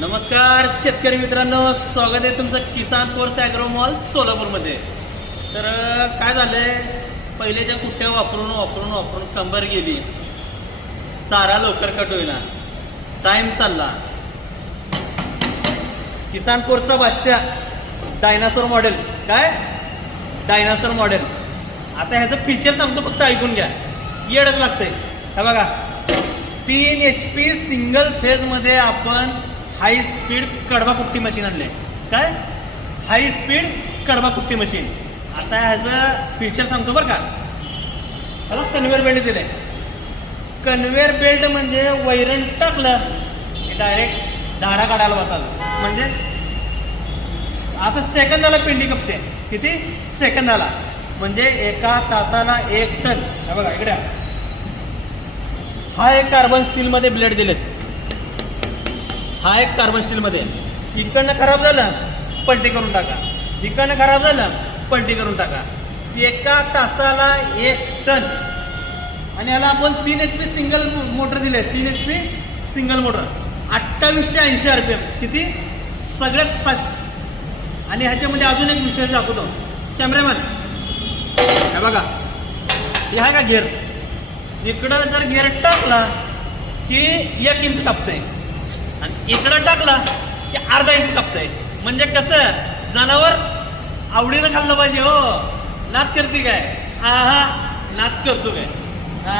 नमस्कार शेतकरी मित्रांनो, स्वागत आहे तुमचं किसान फोर्स ॲग्रो मॉल सोलापूरमध्ये. तर काय झालंय, पहिलेच्या कुट्ट्या वापरून वापरून वापरून कंबर गेली, चारा लवकर कट होईना, टाइम चालला. किसान फोर्सचा बादशाह डायनासोर मॉडेल, काय डायनासोर मॉडेल. आता ह्याचं फीचर सांगतो, फक्त ऐकून घ्या, येडच लागतंय. हे बघा, 3 HP सिंगल फेज मध्ये आपण हाय स्पीड कडबा कुट्टी मशीन आणले. काय हाय स्पीड कडबा कुट्टी मशीन. आता ह्याचं फीचर सांगतो बरं का. ह्याला कन्व्हेअर बेल्ट दिले. कन्व्हेअर बेल्ट म्हणजे वैरण टाकलं की डायरेक्ट धारा काढायला बसायला, म्हणजे असं सेकंदाला पिंडी कपते. किती सेकंदाला, म्हणजे एका तासाला 1 टन. हे बघा इकडे, हा एक कार्बन स्टील मध्ये ब्लेड दिलेत. हा एक कार्बन स्टील मध्ये. इकडनं खराब झालं पलटी करून टाका, इकडनं खराब झालं पलटी करून टाका. एका तासाला 1 टन. आणि याला आपण 3 HP सिंगल मोटर दिले. 3 HP सिंगल मोटर, 2880 RPM. किती, सगळ्यात फास्ट. आणि ह्याच्यामध्ये अजून एक विशेष दाखवतो कॅमेरामॅन. हे बघा, हे आहे का गिअर. इकडं जर गिअर टाकला की 1 इंच कापतंय, आणि इकडं टाकला की अर्धा इंच कापतंय. म्हणजे कसं, जनावर आवडीनं खाल्लं पाहिजे. हो, नाद करते काय, हा नाद करतो काय. हा